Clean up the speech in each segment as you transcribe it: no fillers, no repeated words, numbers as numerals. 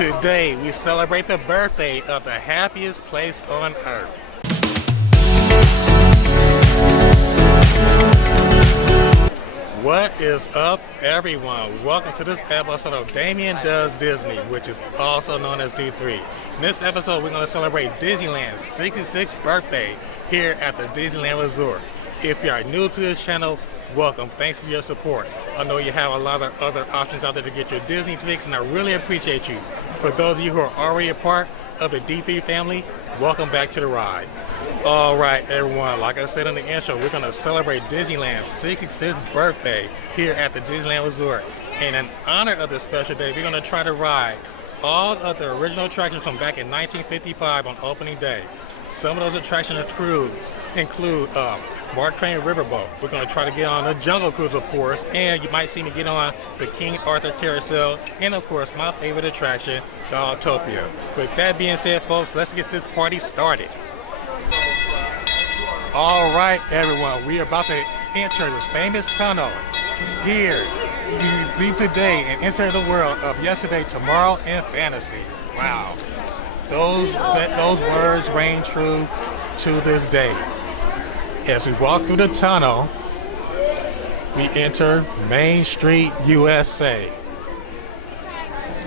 Today, we celebrate the birthday of the happiest place on earth. What is up, everyone? Welcome to this episode of Damien Does Disney, which is also known as D3. In this episode, we're going to celebrate Disneyland's 66th birthday here at the Disneyland Resort. If you are new to this channel, welcome. Thanks for your support. I know you have a lot of other options out there to get your Disney fix, and I really appreciate you. For those of you who are already a part of the D3 family, welcome back to the ride. All right, everyone, like I said in the intro, we're going to celebrate Disneyland's 66th birthday here at the Disneyland Resort. And in honor of this special day, we're going to try to ride all of the original attractions from back in 1955 on opening day. Some of those attraction include Mark Twain Riverboat. We're going to try to get on the Jungle Cruise, of course, and you might see me get on the King Arthur Carousel, and of course, my favorite attraction, the Autopia. With that being said, folks, let's get this party started. All right, everyone, we are about to enter this famous tunnel. Here, you leave today and enter the world of yesterday, tomorrow, and fantasy. Wow. Those words reign true to this day. As we walk through the tunnel, we enter Main Street, USA.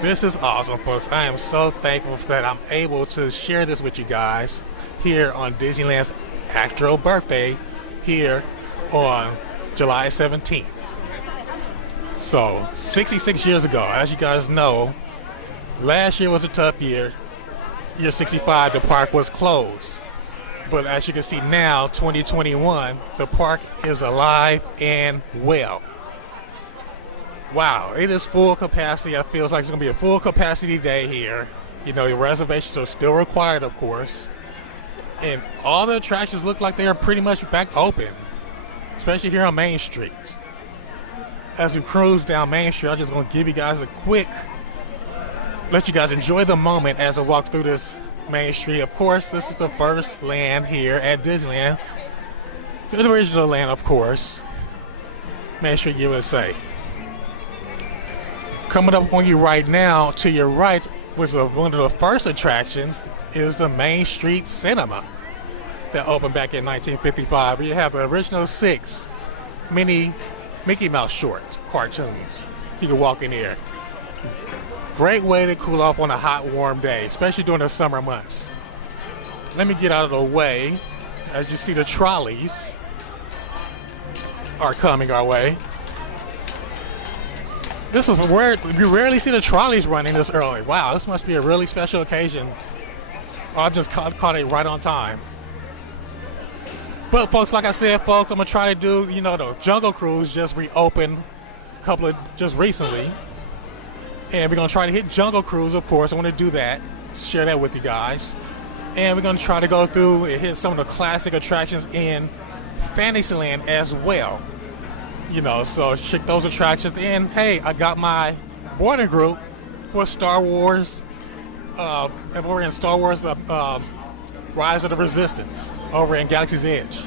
This is awesome, folks. I am so thankful that I'm able to share this with you guys here on Disneyland's actual birthday here on July 17th. So, 66 years ago, as you guys know, last year was a tough year. Year 65, the park was closed. But as you can see now, 2021, the park is alive and well. Wow, it is full capacity. It feels like it's going to be a full capacity day here. You know, your reservations are still required, of course. And all the attractions look like they are pretty much back open, especially here on Main Street. As we cruise down Main Street, I'm just going to give you guys a quick, let you guys enjoy the moment as I walk through this Main Street. Of course, this is the first land here at Disneyland. The original land, of course. Main Street, USA. Coming up on you right now, to your right, was one of the first attractions, is the Main Street Cinema that opened back in 1955. You have the original 6 mini Mickey Mouse short cartoons. You can walk in here. Great way to cool off on a hot, warm day, especially during the summer months. Let me get out of the way. As you see, the trolleys are coming our way. This is where you rarely see the trolleys running this early. Wow, this must be a really special occasion. I just caught it right on time. But folks, like I said, folks, I'm gonna try to do, you know, the Jungle Cruise just reopened just recently. And we're going to try to hit Jungle Cruise, of course. I want to do that, share that with you guys. And we're going to try to go through and hit some of the classic attractions in Fantasyland as well. You know, so check those attractions. And hey, I got my boarding group for Star Wars. And we're in Star Wars Rise of the Resistance over in Galaxy's Edge.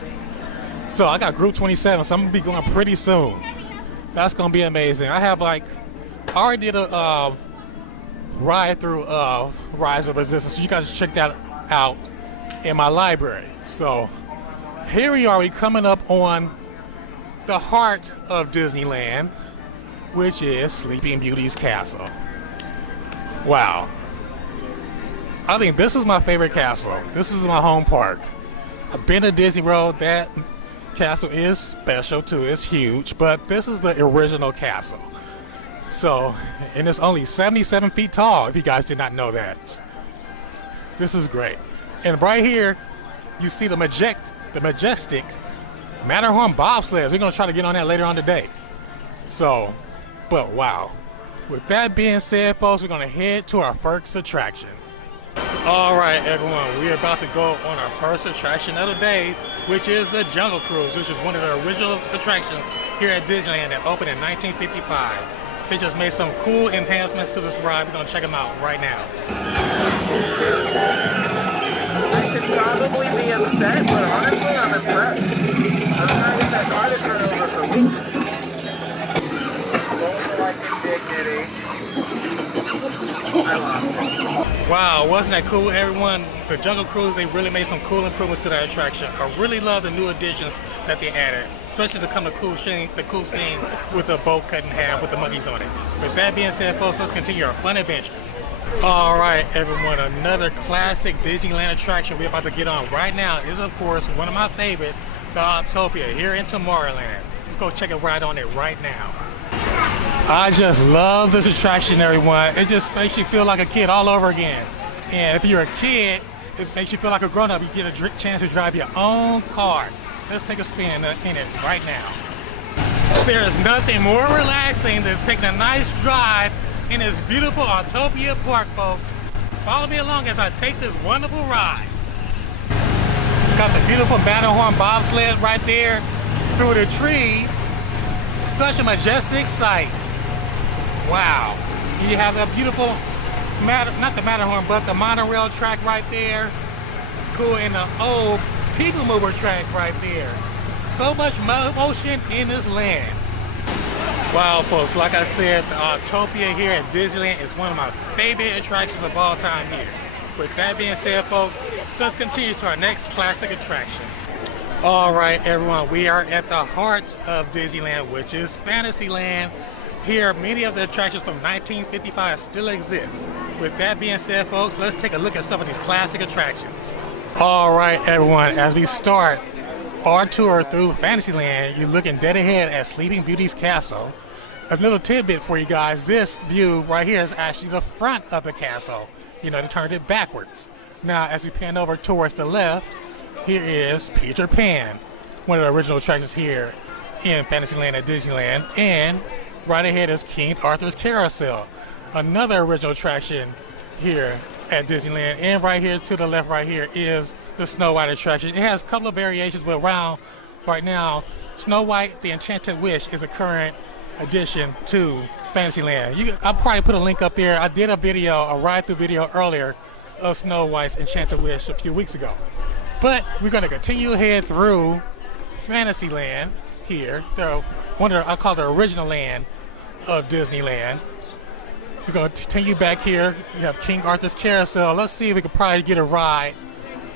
So I got Group 27, so I'm going to be going pretty soon. That's going to be amazing. I already did a ride through Rise of Resistance, so you guys should check that out in my library. So here we are, coming up on the heart of Disneyland, which is Sleeping Beauty's castle. Wow. I think this is my favorite castle. This is my home park. I've been to Disney World. That castle is special too. It's huge, but this is the original castle. So, and it's only 77 feet tall, if you guys did not know that. This is great. And right here, you see the majestic Matterhorn bobsleds. We're going to try to get on that later on today. So, but wow. With that being said, folks, we're going to head to our first attraction. All right, everyone, we're about to go on our first attraction of the day, which is the Jungle Cruise, which is one of the original attractions here at Disneyland that opened in 1955. They just made some cool enhancements to this ride. We're going to check them out right now. I should probably be upset, but honestly, I'm impressed. I'm trying to get that car to turn over for weeks. Going like indignity. I Wow, wasn't that cool, everyone? The Jungle Cruise, they really made some cool improvements to that attraction. I really love the new additions that they added, especially to come to the cool scene with the boat cut in half with the monkeys on it. With that being said, folks, let's continue our fun adventure. All right, everyone, another classic Disneyland attraction we're about to get on right now is, of course, one of my favorites, the Autopia here in Tomorrowland. Let's go check a ride on it right now. I just love this attraction, everyone. It just makes you feel like a kid all over again. And if you're a kid, it makes you feel like a grown-up. You get a chance to drive your own car. Let's take a spin in it right now. There is nothing more relaxing than taking a nice drive in this beautiful Autopia Park, folks. Follow me along as I take this wonderful ride. Got the beautiful Matterhorn bobsled right there through the trees. Such a majestic sight. Wow. You have a beautiful, not the Matterhorn, but the monorail track right there. Cool, and the old People Mover track right there. So much motion in this land. Wow, folks, like I said, the Autopia here at Disneyland is one of my favorite attractions of all time here. With that being said, folks, let's continue to our next classic attraction. All right, everyone, we are at the heart of Disneyland, which is Fantasyland. Here, many of the attractions from 1955 still exist. With that being said, folks, let's take a look at some of these classic attractions. All right, everyone, as we start our tour through Fantasyland, you're looking dead ahead at Sleeping Beauty's castle. A little tidbit for you guys, this view right here is actually the front of the castle. You know, they turned it backwards. Now, as we pan over towards the left, here is Peter Pan, one of the original attractions here in Fantasyland at Disneyland. And right ahead is King Arthur's Carousel, another original attraction here at Disneyland. And right here to the left right here is the Snow White attraction. It has a couple of variations, but around right now, Snow White, the Enchanted Wish is a current addition to Fantasyland. I'll probably put a link up there. I did a ride-through video earlier of Snow White's Enchanted Wish a few weeks ago. But we're going to continue ahead through Fantasyland here. I call the original land of Disneyland. We're going to continue back here. We have King Arthur's Carousel. Let's see if we can probably get a ride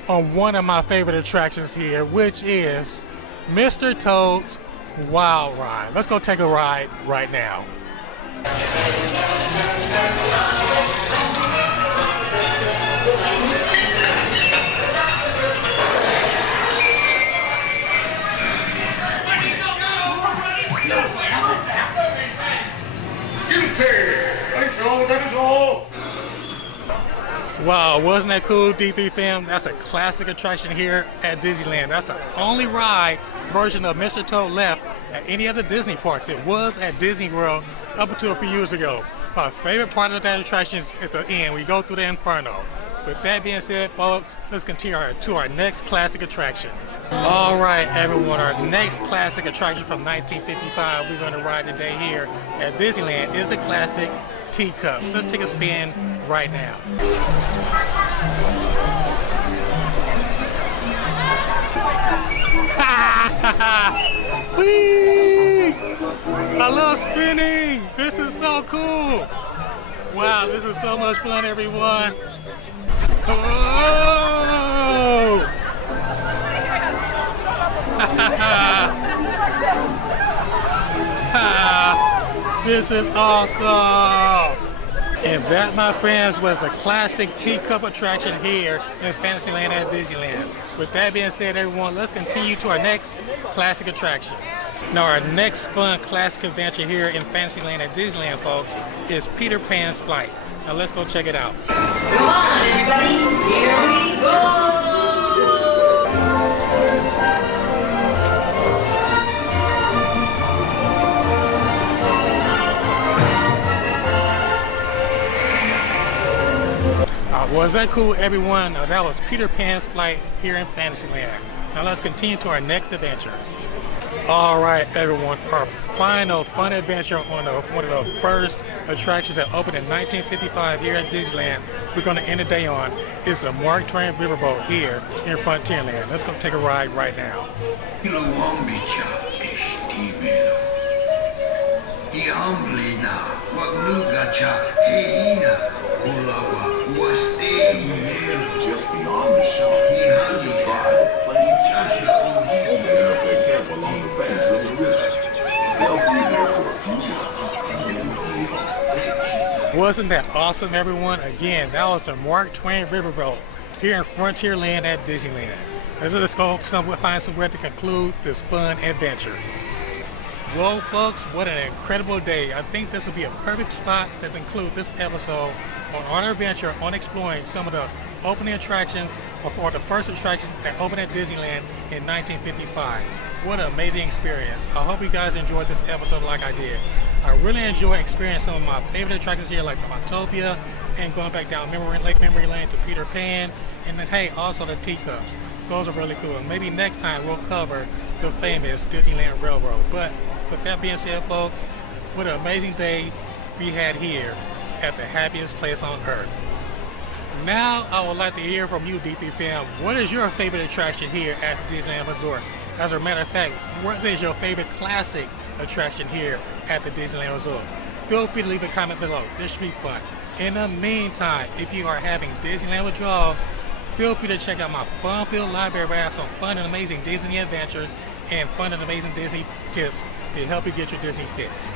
on one of my favorite attractions here, which is Mr. Toad's Wild Ride. Let's go take a ride right now. Wow, wasn't that cool, D3 fam? That's a classic attraction here at Disneyland. That's the only ride version of Mr. Toad left at any of the Disney parks. It was at Disney World up until a few years ago. My favorite part of that attraction is at the end. We go through the Inferno. With that being said, folks, let's continue to our next classic attraction. All right, everyone, our next classic attraction from 1955 we're going to ride today here at Disneyland is a classic Teacups. Let's take a spin right now. Whee! I love spinning. This is so cool. Wow, this is so much fun, everyone. Oh! This is awesome. And that, my friends, was the classic teacup attraction here in Fantasyland at Disneyland. With that being said, everyone, let's continue to our next classic attraction. Now, our next fun classic adventure here in Fantasyland at Disneyland, folks, is Peter Pan's Flight. Now, let's go check it out. Come on, everybody, here we go! Was that cool, everyone? That was Peter Pan's Flight here in Fantasyland. Now let's continue to our next adventure. All right, everyone, our final fun adventure on one of the first attractions that opened in 1955 here at Disneyland we're going to end the day on is the Mark Twain Riverboat here in Frontierland. Let's go take a ride right now. Just beyond the shop, he has a tribe of plains setting up their camp along the banks of the river. They'll be there for a few months. Wasn't that awesome, everyone? Again, that was the Mark Twain Riverboat here in Frontierland at Disneyland. Let's go find somewhere to conclude this fun adventure. Well, folks, what an incredible day. I think this will be a perfect spot to conclude this episode on our adventure on exploring some of the opening attractions before the first attractions that opened at Disneyland in 1955. What an amazing experience. I hope you guys enjoyed this episode like I did. I really enjoyed experiencing some of my favorite attractions here, like the Autopia and going back down Lake Memory Lane to Peter Pan, and then hey, also the teacups. Those are really cool. Maybe next time we'll cover the famous Disneyland Railroad. But with that being said, folks, what an amazing day we had here at the happiest place on earth. Now I would like to hear from you, D3 fam. What is your favorite attraction here at the Disneyland Resort? As a matter of fact, what is your favorite classic attraction here at the Disneyland Resort? Feel free to leave a comment below. This should be fun. In the meantime, if you are having Disneyland withdrawals, feel free to check out my fun-filled library where I have some fun and amazing Disney adventures and fun and amazing Disney tips to help you get your Disney fix.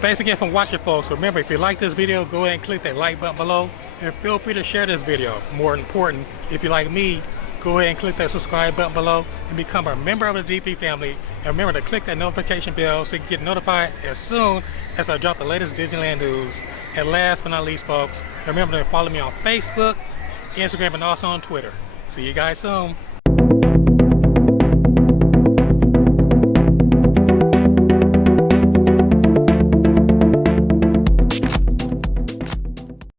Thanks again for watching, folks. Remember, if you like this video, go ahead and click that like button below, and feel free to share this video. More important, if you like me, go ahead and click that subscribe button below and become a member of the D3 family. And remember to click that notification bell so you can get notified as soon as I drop the latest Disneyland news. And last but not least, folks, remember to follow me on Facebook, Instagram, and also on Twitter. See you guys soon.